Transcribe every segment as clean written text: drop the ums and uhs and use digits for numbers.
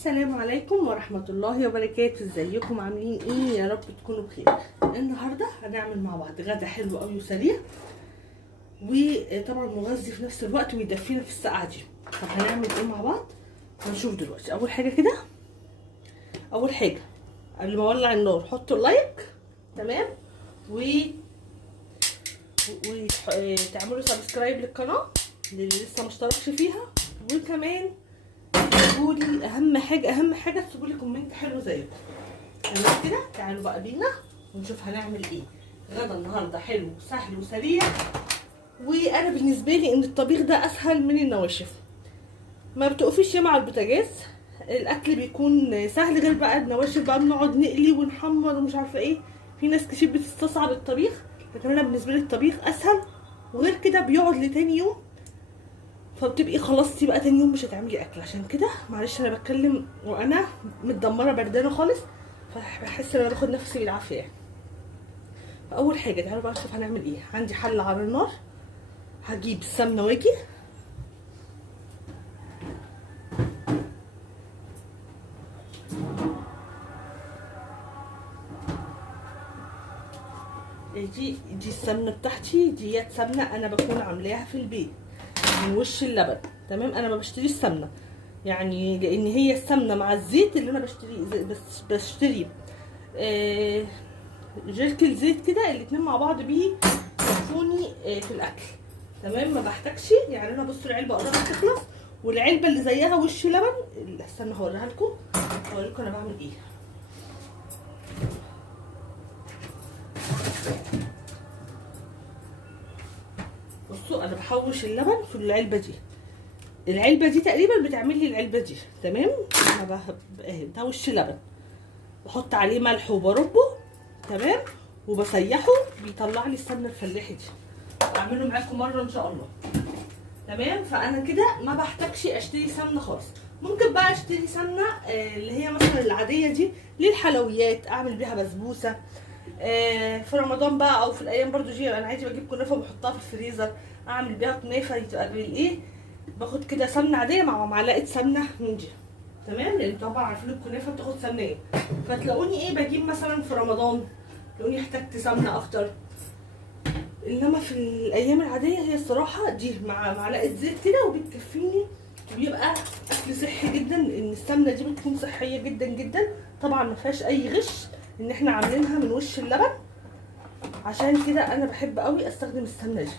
السلام عليكم ورحمة الله وبركاته. ازيكم عاملين ايه؟ يا رب تكونوا بخير. النهارده هنعمل مع بعض غدا حلو قوي وسريع وطبعا مغذي في نفس الوقت ويدفينا في السقعة دي. طب هنعمل ايه مع بعض؟ هنشوف دلوقتي. اول حاجة كده، اول حاجة قبل ما اولع النار حطوا لايك، تمام، وتعملوا سبسكرايب للقناة اللي لسه مشتركش فيها، وكمان تقولي اهم حاجه تسيبوا لي كومنت حلو زيكم. تمام كده. تعالوا بقى بينا ونشوف هنعمل ايه. غدا النهارده حلو وسهل وسريع، وانا بالنسبه لي ان الطبيخ ده اسهل من النواشف. ما بتقفيش مع البوتاجاز، الاكل بيكون سهل، غير بقى النواشف بقى بنقعد نقلي ونحمر ومش عارفه ايه. في ناس كتير بتستصعب الطبيخ، لكن انا بالنسبه لي الطبيخ اسهل، وغير كده بيقعد لتاني يوم، فبتبقي خلصتي بقى تاني يوم مش هتعملي اكل. عشان كده معلش انا بتكلم وانا متدمره بردانه خالص، فبحس ان انا باخد نفسي بالعافيه يعني. فاول حاجه تعالوا بقى نشوف هنعمل ايه. عندي حله على النار، هجيب السمنه واجي دي السمنه بتاعتي، ديت سمنه انا بكون عاملاها في البيت من وش اللبن. تمام، انا ما بشتريش سمنه يعني، لان هي السمنه مع الزيت اللي انا بشتريه، بس بشتري جيركل زيت كده، الاتنين مع بعض بيكفوني في الاكل. تمام، ما بحتاجش يعني. انا بصوا العلبه قربت تخلص، والعلبه اللي زيها وش لبن، استنى هوريها لكم، هوريكم انا بعمل ايه. بصوا انا بحوش اللبن في العلبه دي. العلبه دي تقريبا بتعمل لي العلبه دي. تمام، انا ده وش لبن، بحط عليه ملح وبربه، تمام، وبسيحه بيطلع لي السمنه الفلاحي دي. اعمله معاكم مره ان شاء الله. تمام، فانا كده ما بحتاجش اشتري سمنه خالص. ممكن بقى اشتري سمنه اللي هي مثلا العاديه دي للحلويات، اعمل بيها بسبوسه في رمضان بقى، او في الايام برضو دي. انا عادي بجيب كنافه وبحطها في الفريزر، اعمل بيها كنافه تبقى بالايه، باخد كده سمنه عاديه مع معلقه سمنه من دي. تمام، لان طبعا عارفين الكنافه بتاخد سمنه ايه. فتلاقوني ايه بجيب مثلا في رمضان، تلاقوني احتجت سمنه اكتر. انما في الايام العاديه هي الصراحه دي مع معلقه زيت كده وبتكفيني، بيبقى اكل صحي جدا، لان السمنه دي بتكون صحيه جدا جدا. طبعا ما فيهاش اي غش، ان احنا عاملينها من وش اللبن. عشان كده انا بحب قوي استخدم السمنه دي.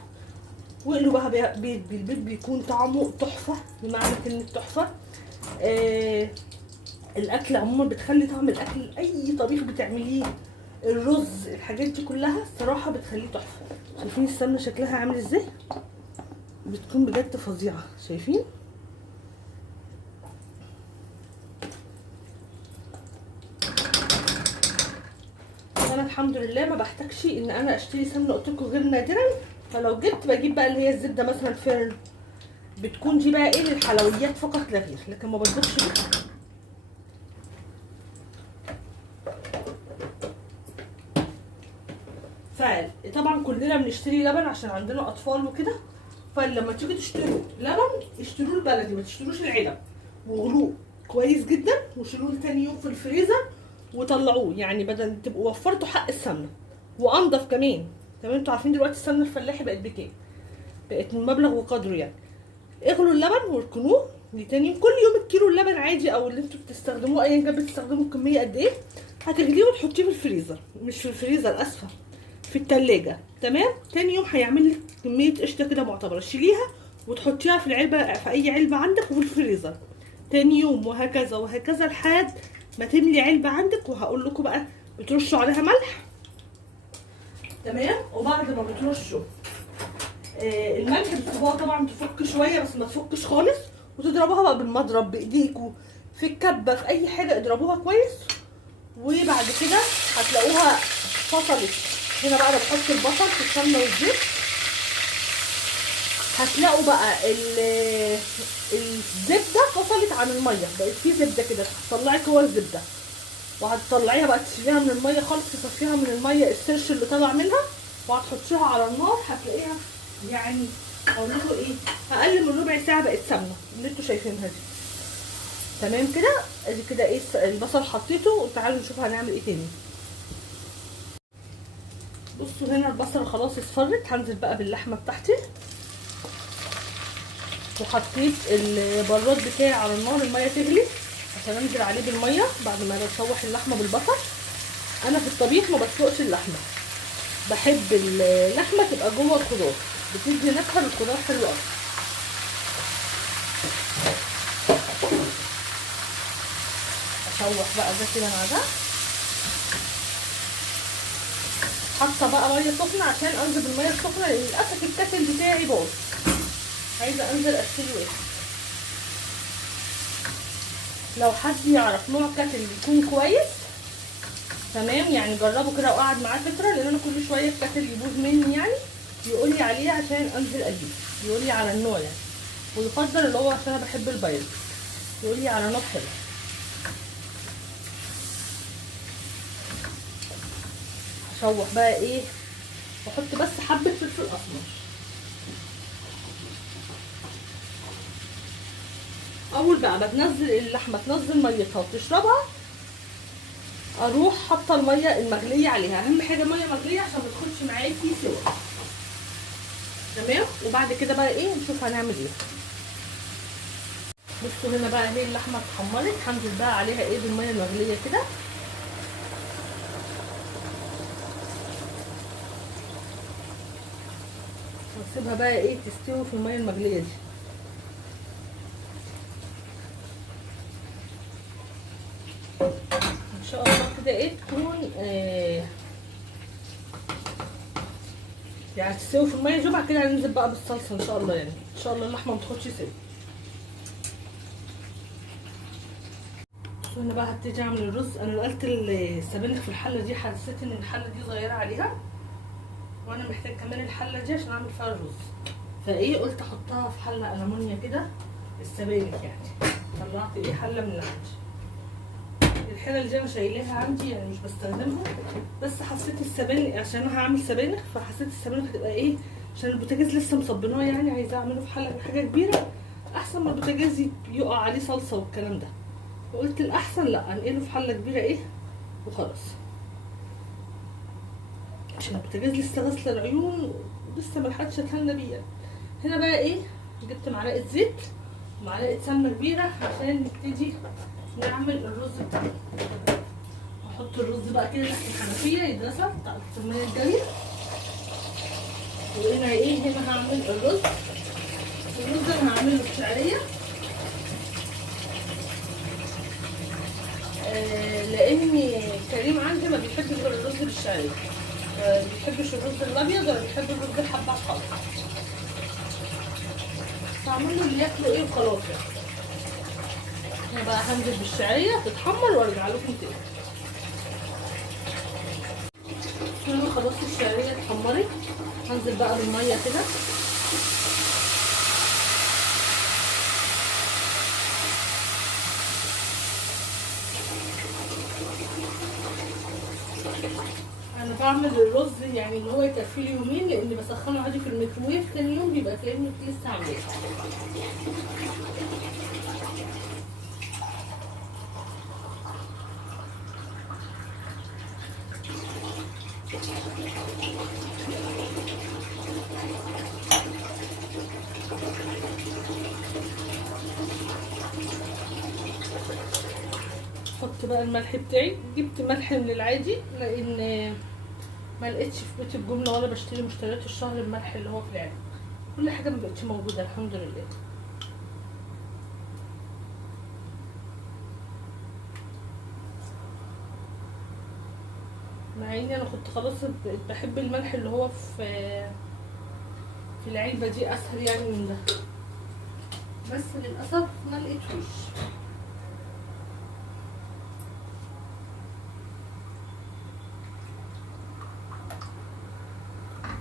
واقلوا بقى بالبيض، بيكون طعمه تحفه، بمعنى كلمه تحفه. الاكل عموما بتخلي طعم الاكل، اي طبيخ بتعمليه، الرز، الحاجات دي كلها الصراحه بتخليه تحفه. شايفين السمنه شكلها عامل ازاي؟ بتكون بجد فظيعه. شايفين؟ انا الحمد لله ما بحتاجش ان انا اشتري سمنه، قلت لكم غير نادرا. فلو جبت بجيب بقى اللي هي الزبده مثلا فيرن، بتكون دي بقى ايه للحلويات فقط لا غير، لكن ما بطبخش بيها. فطبعا كلنا بنشتري لبن عشان عندنا اطفال وكده. فلما تيجوا تشتروا لبن اشتروه البلدي، ما تشتروش العلب، واغلوه كويس جدا وشيلوه تاني يوم في الفريزر وطلعوه، يعني بدل تبقوا وفرتوا حق السمنه وانضف كمان. تمام، انتوا عارفين دلوقتي السمنه الفلاحي بقت بكام؟ بقت من مبلغ وقدره يعني. اغلوا اللبن واركنوه لتاني يوم. كل يوم الكيلو اللبن عادي، او اللي انتوا بتستخدموه ايا كان بتستخدموا الكميه قد ايه، هتغليه وتحطيه في الفريزر، مش في الفريزر، اسفه، في التلاجة. تمام، تاني يوم هيعمل لك كميه قشطه كده معتبره، شيليها وتحطيها في العلبه، في اي علبه عندك، وفي الفريزر تاني يوم، وهكذا وهكذا لحد ما تملي علبه عندك. وهقول لكم بقى بترشوا عليها ملح. تمام، وبعد ما بترشوا الملح بتسيبوها طبعا تفك شويه، بس ما تفكش خالص، وتضربوها بقى بالمضرب بايديكوا في الكبه في اي حاجه، اضربوها كويس. وبعد كده هتلاقوها فصلت. هنا بقى انا بحط البصل في السمنه والزيت. هتلاقوا بقى الزبده فصلت عن الميه، بقت في زبده كده، هتطلعي جوه الزبده، وهتطلعيها بقى تشيليها من الميه خالص، تصفيها من الميه السرش اللي طالع منها، وهتحطيها على النار. هتلاقيها يعني اقول لكم ايه، اقل من ربع ساعه بقت سمنه اللي انتوا شايفينها دي. تمام كده. ادي كده ايه البصل حطيته، وتعالوا نشوف هنعمل ايه تاني. بصوا هنا البصل خلاص اصفرت، هنزل بقى باللحمه بتاعتي، وحطيت البراد بتاعي على النار، الميه تغلي عشان انزل عليه بالميه بعد ما اشوح اللحمه بالبصل. انا في الطبيخ ما بسلقش اللحمه، بحب اللحمه تبقى جوه الخضار، بتدي نكهه للخضار حلوه قوي. اشوح بقى ده كده مع ده. حاطه بقى ميه سخنه عشان انزل بالميه السخنه، لان للاسف الكاتل بتاعي باظ، عايزه انزل اشتري واحد. لو حد يعرف نوع كاتل يكون كويس تمام يعني جربه كده وقعد معاه فتره، لان انا كل شويه الكاتل يبوظ مني يعني، يقول لي عليه عشان انزل اجيبه، يقول لي على النوع يعني، ويفضل اللي هو عشان انا بحب البيض، يقول لي على نوع حلو. هشوح بقى ايه، واحط بس حبه فلفل اسمر. اول بقى ما تنزل اللحمه تنزل ميتها وتشربها، اروح حاطه الميه المغليه عليها. اهم حاجه ميه مغليه عشان ما تدخلش معايا في سوا. تمام. وبعد كده بقى ايه نشوف هنعمل ايه. بصوا هنا بقى اهي اللحمه اتحمرت، هنزل بقى عليها ايه بالميه المغليه كده. واسيبها بقى ايه تستوي في الميه المغليه دي. ان شاء الله كده ايه تكون يعني تستوي في الميه. شوف كده هننزل بقى بالصلصه ان شاء الله، يعني ان شاء الله اللحمه ما تاخدش سوا. بصوا هنا بقى هبتدي اعمل الرز. انا نقلت السبانخ في الحله دي، حسيت ان الحله دي صغيره عليها، وانا محتاج كمان الحله دي عشان اعمل فيها الرز، فايه قلت احطها في حله المونيا كده السبانخ يعني. طلعت ايه حله من اللي عندي. الحله اللي انا شايلاها عندي يعني مش بستخدمها، بس حسيت السبانخ عشان انا هعمل سبانخ، فحسيت السبانخ هتبقى ايه عشان البوتاجاز لسه مصبناه، يعني عايزه اعمله في حله حاجه كبيره احسن ما البوتاجاز يقع عليه صلصه والكلام ده. فقلت الاحسن لا انقله في حله كبيره ايه وخلاص، عشان البوتاجاز لسه غاسله العيون ولسه ملحقتش اتهنى بيه. هنا بقى ايه جبت معلقه زيت ومعلقه سمنه كبيره عشان نبتدي نعمل الرز بتاعنا. احط الرز بقى كده تحت الحنفيه يتغسل تحت الميه الجاريه. وهنا ايه هنا هعمل الرز انا هعمله بشعريه، لان كريم عندي ما بيحبش غير الرز بالشعريه، ما بيحبش الرز الابيض ولا بيحب الرز الحبه خالص، فاعمل له اللي ياكله ايه وخلاص يعني. انا بقى هنزل بالشعريه تتحمر وارجع لكم تاني. هنا خلاص الشعريه اتحمرت، هنزل بقى بالميه كده. انا بعمل الرز يعني ان هو يكفي لي يومين، لان بسخنه عادي في الميكروويف، تاني يوم بيبقى كاني لسه عاملاه. احط بقى الملح بتاعي. جبت ملح من العادي لان ما لقيتش في بيت الجمله ولا بشتري مشتريات الشهر الملح اللي هو في العلب، كل حاجه ما بقتش موجوده الحمد لله. مع اني انا كنت خلاص بحب الملح اللي هو في العلبه دي اسهل يعني من ده، بس للاسف ما لقيتهوش.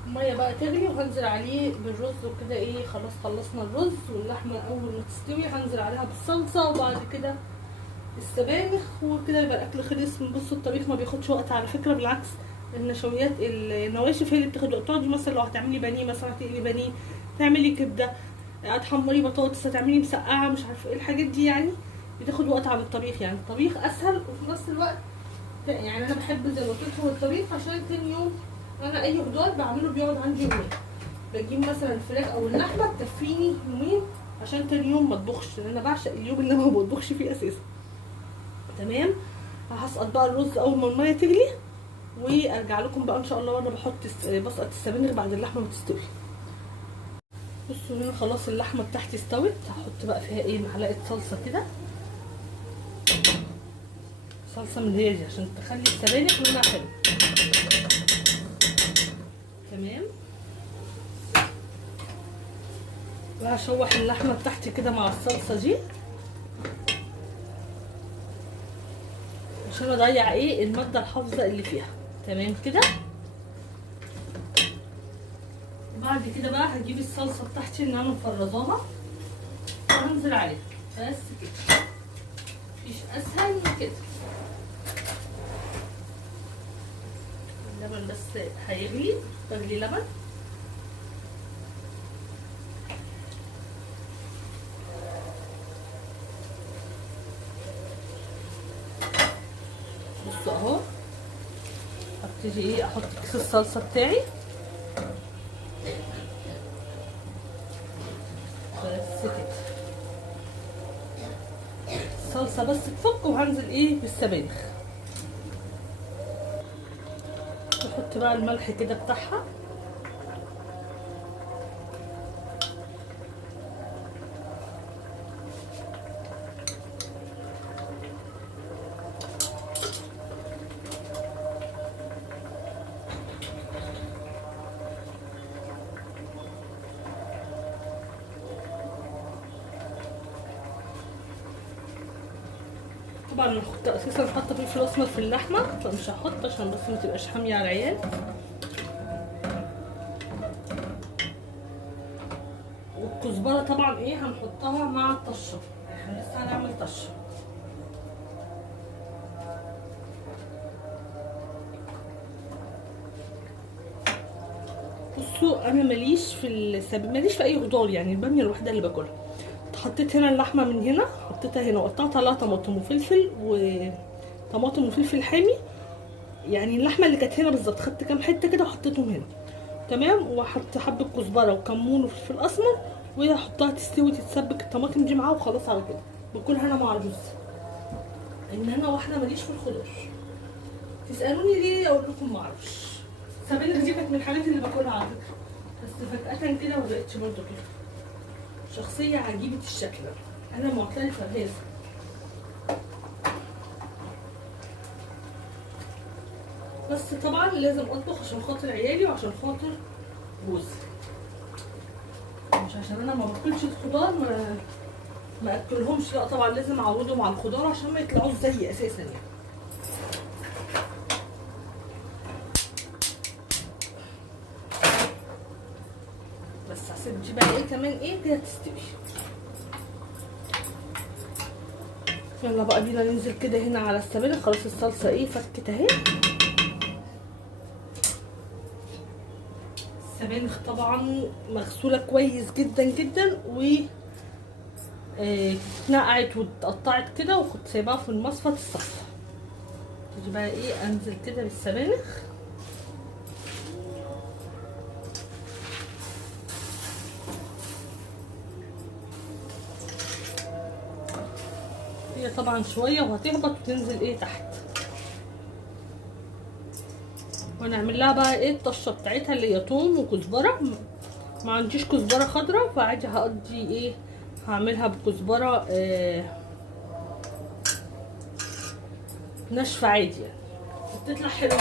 الميه بقى تغلي وهنزل عليه بالرز وكده ايه. خلاص خلصنا الرز واللحمه، اول ما تستوي هنزل عليها بالصلصه وبعد كده السبانخ وكده يبقى الاكل خلص. بصوا الطبيخ ما بياخدش وقت على فكره، بالعكس النشويات النواشف هي اللي بتاخد وقت. تقعدي مثلا لو هتعملي بانيه مثلا، هتقلي بانيه، تعملي كبده، هتحمري بطاطس، هتعملي مسقعه، مش عارفه ايه الحاجات دي يعني بتاخد وقت عن الطبيخ، يعني الطبيخ اسهل وفي نفس الوقت يعني انا بحب زي ما قلت لكم الطبيخ عشان تاني يوم انا اي خضار بعمله بيقعد عندي يومين. بجيب مثلا الفراخ او اللحمه تكفيني يومين عشان تاني يوم ما اطبخش، لان انا بعشق اليوم اللي ما بطبخش فيه اساسا. تمام. هسقط بقى الرز اول ما الميه تغلي وارجع لكم بقى ان شاء الله وانا بسقط السبانخ بعد اللحمه ما تستوي. بصوا هنا خلاص اللحمه بتاعتي استوت. هحط بقى فيها ايه معلقه صلصه كده، صلصه من هي دي عشان تخلي السبانخ لونها حلو. تمام. وهشوح اللحمه بتاعتي كده مع الصلصه دي عشان اضيع ايه الماده الحافظه اللي فيها. تمام كده. بعد كده بقى هجيب الصلصه بتاعتي اللي انا مفرزاها وهنزل عليها بس كده، مفيش اسهل من كده. اللبن بس هيغلي، بغلي لبن. بصوا اهو هبتدي ايه احط كيس الصلصه بتاعي بس كده. الصلصه بس تفك وهنزل ايه بالسبانخ. نحط بقى الملح كده بتاعها، طبعا انا كنت اساسا حاطه فلفل اسمر في اللحمه فمش هحط عشان بس ما تبقاش حاميه على العيال. والكزبره طبعا ايه هنحطها مع الطشه، احنا لسه هنعمل طشه. بصوا انا ماليش في ماليش في اي خضار، يعني الباميه الوحيده اللي باكلها. حطيت هنا اللحمه من هنا، حطيتها هنا وقطعت عليها طماطم وفلفل وطماطم وفلفل حامي، يعني اللحمه اللي كانت هنا بالظبط خدت كام حته كده وحطيتهم هنا. تمام. وحط حبه كزبره وكمون وفلفل اسمر وهحطها تستوي تتسبك الطماطم دي معاها وخلاص على كده باكلها انا مع الرز. ان انا واحده ماليش في الخضار. تسالوني ليه اقول لكم ما اعرفش. السبانخ دي كانت من الحاجات اللي باكلها على فكره، بس فجاه كده ما بقتش برضه كده. شخصيه عجيبه الشكل، انا معترفه بهذا. بس طبعا لازم اطبخ عشان خاطر عيالي وعشان خاطر جوزي، مش عشان انا ما باكلش الخضار ما اكلهمش، لا طبعا لازم اعودهم على الخضار عشان ما يطلعوش زيي اساسا يعني. بس هسيب دي بقى ايه كمان ايه كده تستوي. يلا بقى بينا ننزل كده هنا على السبانخ. خلاص الصلصه ايه فكت اهي. السبانخ طبعا مغسوله كويس جدا جدا و اتنقعت واتقطعت كده وكنت سايباها في المصفى تتصفى. تيجي بقى ايه انزل كده بالسبانخ. هي طبعا شويه وهتهبط وتنزل ايه تحت، ونعمل لها بقى ايه الطشه بتاعتها اللي هي توم وكزبره. ما عنديش كزبره خضراء فعادي هقضي ايه هعملها بكزبره ناشفه عادي يعني بتطلع حلوه.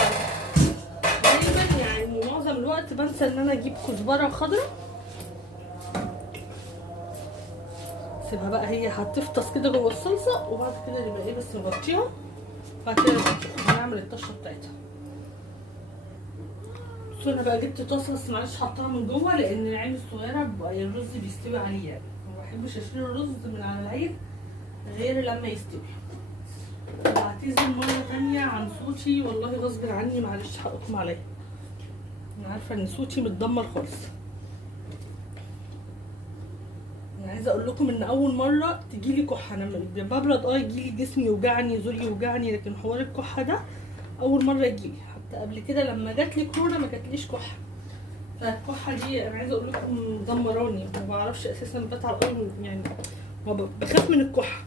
دايما يعني معظم الوقت بنسى ان انا اجيب كزبره خضراء. سيبها بقى هي هتفطس كده جوه الصلصه وبعد كده نبقى ايه بس نغطيها. بعد كده هنعمل الطشه بتاعتها. بصوا انا بقى جبت طاسه بس معلش حطها من جوه لان العين الصغيره بيبقى الرز بيستوي عليه، يعني ما بحبش اشيل الرز من على العين غير لما يستوي. بعتذر مره تانيه عن صوتي والله غصب عني، معلش حقكم عليا. انا عارفه ان صوتي متدمر خالص. انا عايزه اقول لكم ان اول مره تجيلي كحه. انا ببرد يجيلي جسمي يوجعني، زوري يوجعني، لكن حوار الكحه ده اول مره يجيلي. حتى قبل كده لما جات لي كورونا ما جاتليش كحه. فالكحه دي انا عايزه اقول لكم مدمراني، ما بعرفش اساسا، بتعب قوي يعني، بخاف من الكحه.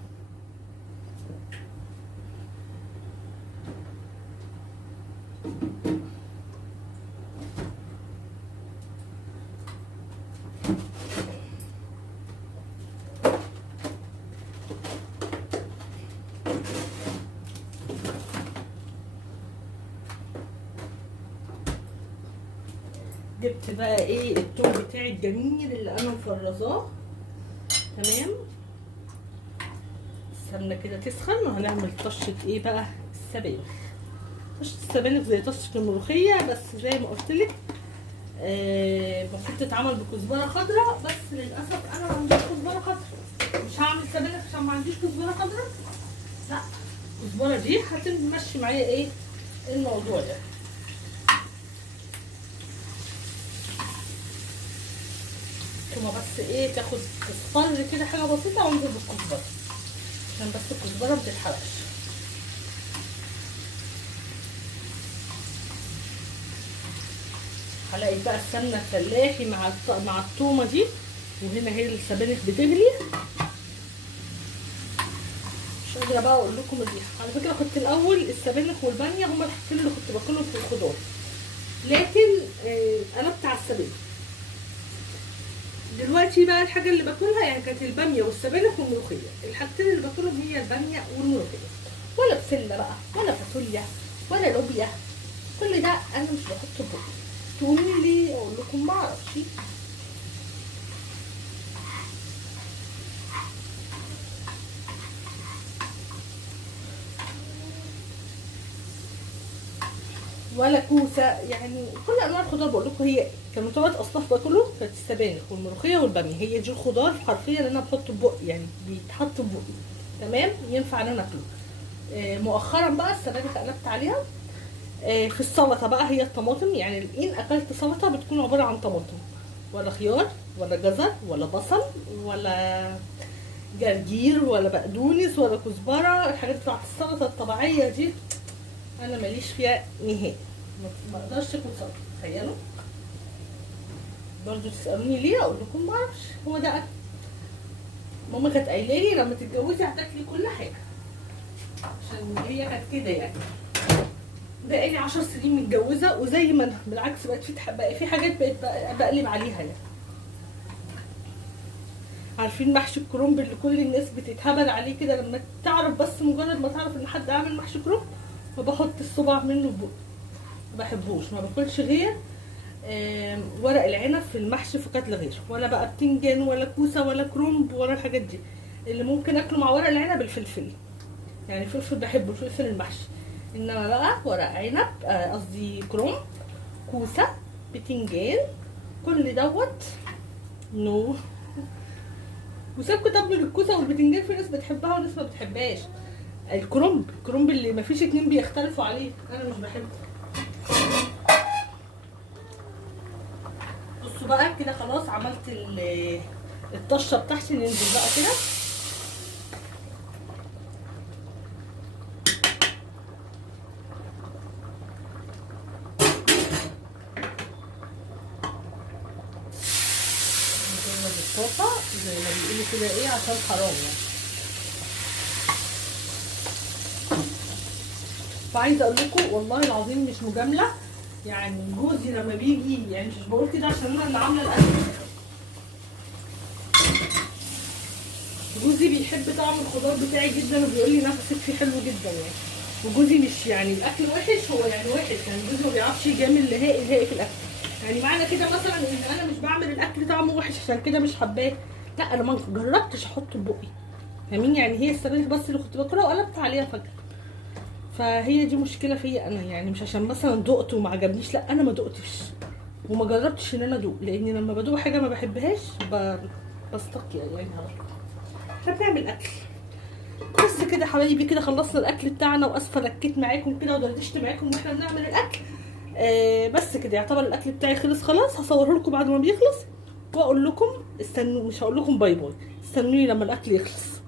جبت بقى ايه التوم بتاعي الجميل اللي انا مفرزاه. تمام. السمنه كده تسخن وهنعمل طشه ايه بقى السبانخ. طشه السبانخ زي طشه الملوخيه، بس زي ما قلت لك المفروض تتعمل بكزبره خضراء، بس للاسف انا ما عنديش كزبره خضراء. مش هعمل سبانخ عشان ما عنديش كزبره خضراء، لا، الكزبره دي هتمشي معايا ايه الموضوع ده. ثم بس ايه تاخد تصفر كده حاجه بسيطه وانزل بالكزبره عشان بس الكزبره ما تتحرقش. هلاقي بقى السمنه الفلاحي مع التومه دي، وهنا هي السبانخ بتغلي. مش قادره بقى اقول لكم الريحه. على فكره كنت الاول السبانخ والباميه هما الحاجتين اللي كنت باكلهم في الخضار، لكن قلبت على السبانخ. دلوقتي بقى الحاجه اللي باكلها يعني كانت الباميه والسبانخ والملوخيه، الحاجتين اللي باكلهم هي الباميه والملوخيه. ولا بسله بقى ولا فاصوليا ولا لوبيا، كل ده انا مش بحطه في بقي. تقولوا لي اقول لكم ما اعرفش. ولا كوسه، يعني كل انواع الخضار بقول لكم هي كانوا 3 اصناف باكلهم، كانت السبانخ والملوخيه والباميه، هي دي الخضار حرفيا اللي انا بحطه في بقي، يعني بيتحط في بقي. تمام، ينفع ان انا اكله. مؤخرا بقى السبانخ قلبت عليها. في السلطه بقى هي الطماطم، يعني ان اكلت سلطه بتكون عباره عن طماطم، ولا خيار ولا جزر ولا بصل ولا جرجير ولا بقدونس ولا كزبره. الحاجات بتاعت السلطه الطبيعيه دي انا ماليش فيها نهائي، ما اقدرش اكل سلطه. تخيلوا برضو تسالوني ليه، اقول لكم ما اعرفش، هو ده اكل. ماما كانت قايله لي لما تتجوزي هتاكلي كل حاجه، عشان هي كانت كده يعني. بقالي 10 سنين متجوزه وزي ما انا، بالعكس بقى في حاجات بقيت بقلب عليها يعني. عارفين محشي الكرنب اللي كل الناس بتتهبل عليه كده، لما تعرف بس مجرد ما تعرف ان حد عامل محشي كرنب، فبحط الصبع منه في بقي، ما بحبوش. ما باكلش غير ورق العنب في المحشي فقط لا غير، ولا بقى بتنجان ولا كوسه ولا كرنب ولا الحاجات دي. اللي ممكن اكله مع ورق العنب الفلفل، يعني فلفل بحبه، الفلفل المحشي. انما بقى ورق عنب قصدي كرنب، كوسه، بتنجان، كل دوت نو. وسيبكوا طب من الكوسه والبتنجان، في ناس بتحبها وناس ما بتحبهاش. الكرنب اللي مفيش اتنين بيختلفوا عليه انا مش بحبه. بصوا بقى كده خلاص عملت الطشه بتاعتي. ننزل بقى كده الطاسه زي ما بيقولوا كده ايه، عشان حرام يعني. فعايزه اقول لكم والله العظيم مش مجامله، يعني جوزي لما بيجي، يعني مش بقول كده عشان انا اللي عامله الاكل، جوزي بيحب طعم الخضار بتاعي جدا وبيقول لي نفسك فيه حلو جدا يعني. وجوزي مش يعني الاكل وحش، هو يعني وحش، يعني جوزي ما بيعرفش يجامل نهائي في الاكل. يعني معنى كده مثلا ان انا مش بعمل الاكل طعمه وحش عشان كده مش حباه، لا، انا ما جربتش احطه في بقي، فاهمين؟ يعني هي السبانخ بس اللي كنت باكلها وقلبت عليها فجاه. فهي دي مشكله فيا انا، يعني مش عشان مثلا دقت وما عجبنيش، لا، انا ما دقتش وما جربتش ان انا ادوق، لان لما بدوق حاجه ما بحبهاش بستقي يعني. احنا بنعمل اكل بس كده حبايبي. كده خلصنا الاكل بتاعنا، واسفه ركيت معاكم كده ودردشت معاكم واحنا بنعمل الاكل. بس كده يعتبر الاكل بتاعي خلص خلاص. هصوره لكم بعد ما بيخلص واقول لكم استنوا، مش هقول لكم باي باي، استنوني لما الاكل يخلص.